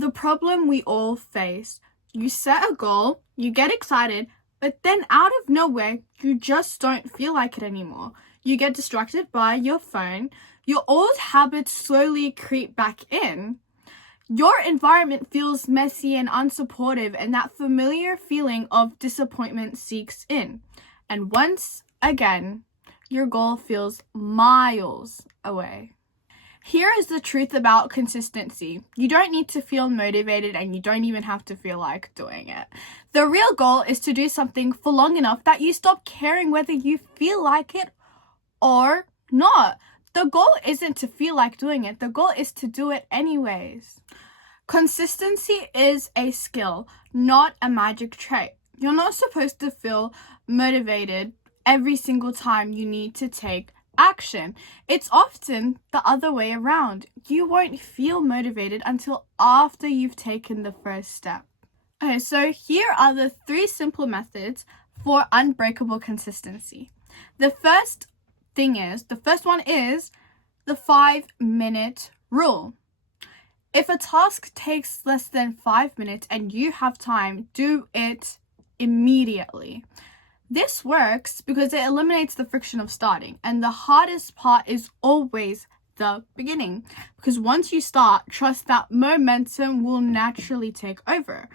the problem we all face. You set a goal, you get excited, but then out of nowhere, you just don't feel like it anymore. You get distracted by your phone, your old habits slowly creep back in. Your environment feels messy and unsupportive, and that familiar feeling of disappointment seeks in. And once again, your goal feels miles away. Here is the truth about consistency. You don't need to feel motivated, and you don't even have to feel like doing it. The real goal is to do something for long enough that you stop caring whether you feel like it or not. The goal isn't to feel like doing it. The goal is to do it anyways. Consistency is a skill, not a magic trait. You're not supposed to feel motivated every single time you need to take action. It's often the other way around. You won't feel motivated until after you've taken the first step. Okay, so here are the 3 simple methods for unbreakable consistency. The first one is the 5-minute rule. If a task takes less than 5 minutes and you have time, do it immediately. This works because it eliminates the friction of starting, and the hardest part is always the beginning, because once you start, trust that momentum will naturally take over.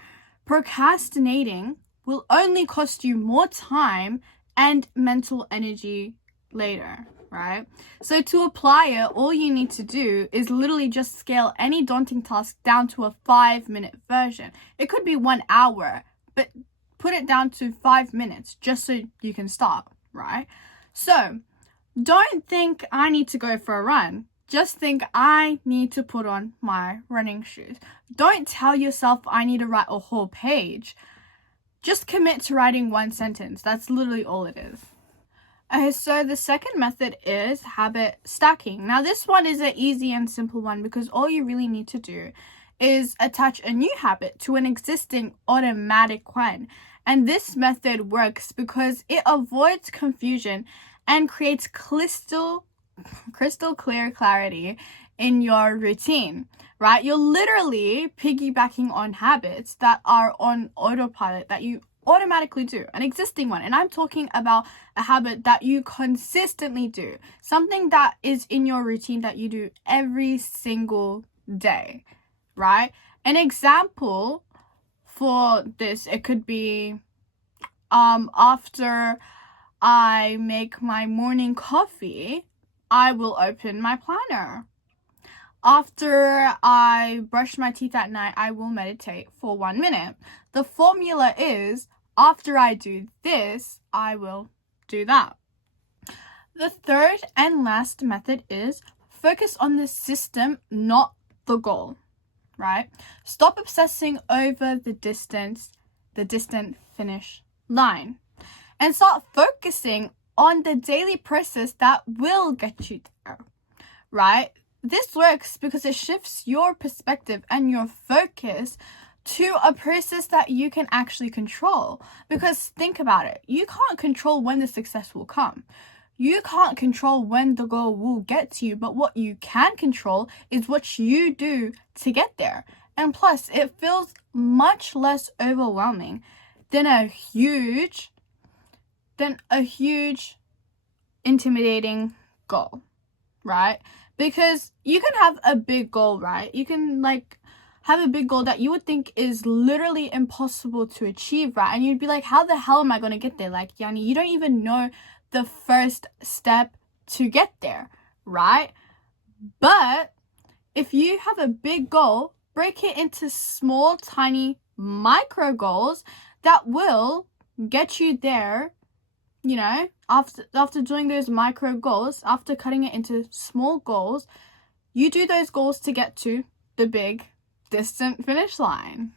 Procrastinating will only cost you more time and mental energy later, right? So to apply it, all you need to do is literally just scale any daunting task down to a 5-minute version. It could be 1 hour, but put it down to 5 minutes just so you can start, right? So don't think I need to go for a run. Just think I need to put on my running shoes. Don't tell yourself I need to write a whole page. Just commit to writing 1 sentence. That's literally all it is. Okay, so the second method is habit stacking. Now this one is an easy and simple one because all you really need to do is attach a new habit to an existing automatic one. And this method works because it avoids confusion and creates crystal clear clarity in your routine, right? You're literally piggybacking on habits that are on autopilot that you automatically do, an existing one. And I'm talking about a habit that you consistently do, something that is in your routine that you do every single day, right? An example for this, it could be after I make my morning coffee, I will open my planner. After I brush my teeth at night, I will meditate for 1 minute. The formula is, after I do this, I will do that. The third and last method is focus on the system, not the goal, right? Stop obsessing over the distant finish line and start focusing on the daily process that will get you there, right? This works because it shifts your perspective and your focus to a process that you can actually control. Because think about it, you can't control when the success will come. You can't control when the goal will get to you, but what you can control is what you do to get there. And plus, it feels much less overwhelming than a huge intimidating goal, right? Because you can have a big goal, right? You can have a big goal that you would think is literally impossible to achieve, right? And you'd be like, how the hell am I going to get there? Like, Yani, you don't even know the first step to get there, right? But if you have a big goal, break it into small, tiny, micro goals that will get you there, you know, after doing those micro goals, after cutting it into small goals, you do those goals to get to the big, distant finish line.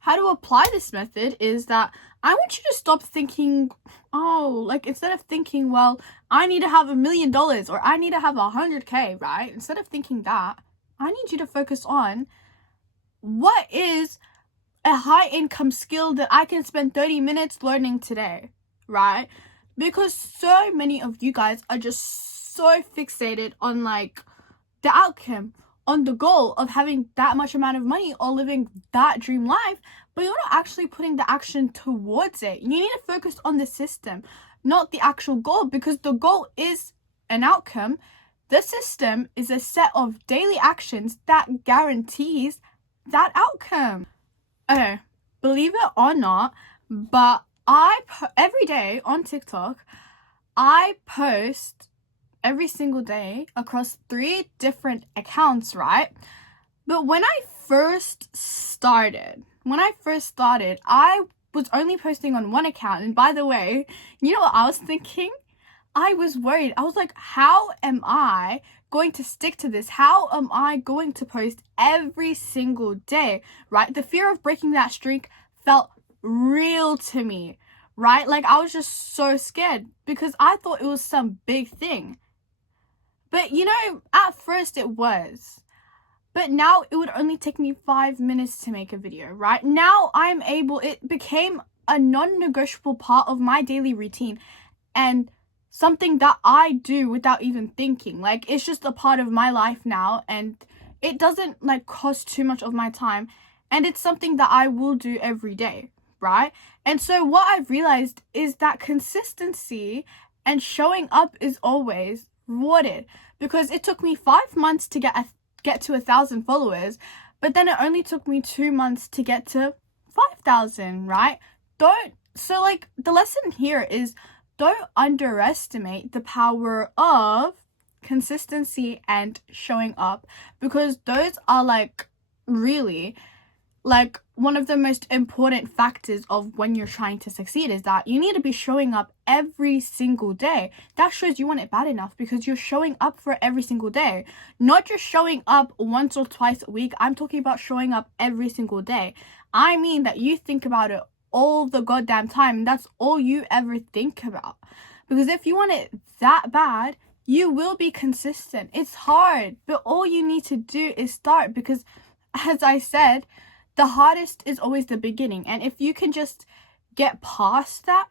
How to apply this method is that I want you to stop thinking, instead of thinking, well, I need to have $1 million or I need to have 100K, right? Instead of thinking that, I need you to focus on what is a high income skill that I can spend 30 minutes learning today, right? Because so many of you guys are just so fixated on the outcome. on the goal of having that much amount of money or living that dream life, but you're not actually putting the action towards it. You need to focus on the system, not the actual goal, because the goal is an outcome. The system is a set of daily actions that guarantees that outcome. Okay, believe it or not, but every day on TikTok, I post every single day across 3 different accounts, right? But when I first started, I was only posting on one account. And by the way, you know what I was thinking? I was worried. I was like, how am I going to stick to this? How am I going to post every single day, right? The fear of breaking that streak felt real to me, right? Like, I was just so scared because I thought it was some big thing. But, you know, at first it was. But now it would only take me 5 minutes to make a video, right? Now it became a non-negotiable part of my daily routine and something that I do without even thinking. Like, it's just a part of my life now, and it doesn't like cost too much of my time, and it's something that I will do every day, right? And so what I've realized is that consistency and showing up is always rewarded, because it took me 5 months to get to 1,000 followers, but then it only took me 2 months to get to 5,000, right? So like, the lesson here is, don't underestimate the power of consistency and showing up, because those are like really like one of the most important factors of when you're trying to succeed, is that you need to be showing up every single day. That shows you want it bad enough, because you're showing up for every single day, not just showing up once or twice a week. I'm talking about showing up every single day. I mean that you think about it all the goddamn time, and that's all you ever think about. Because if you want it that bad, you will be consistent. It's hard, but all you need to do is start, because as I said, the hardest is always the beginning. And if you can just get past that,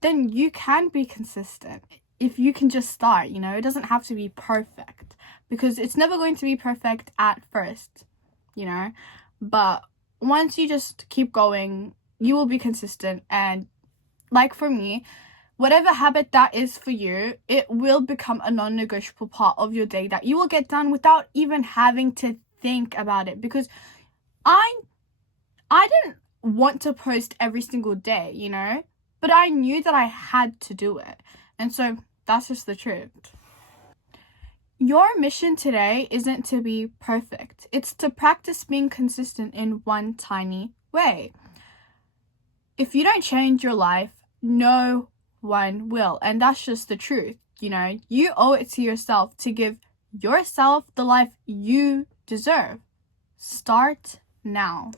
then you can be consistent. If you can just start, you know, it doesn't have to be perfect, because it's never going to be perfect at first, you know, but once you just keep going, you will be consistent. And like for me, whatever habit that is for you, it will become a non-negotiable part of your day that you will get done without even having to think about it. Because I didn't want to post every single day, you know, but I knew that I had to do it. And so that's just the truth. Your mission today isn't to be perfect. It's to practice being consistent in one tiny way. If you don't change your life, no one will. And that's just the truth. You know, you owe it to yourself to give yourself the life you deserve. Start now.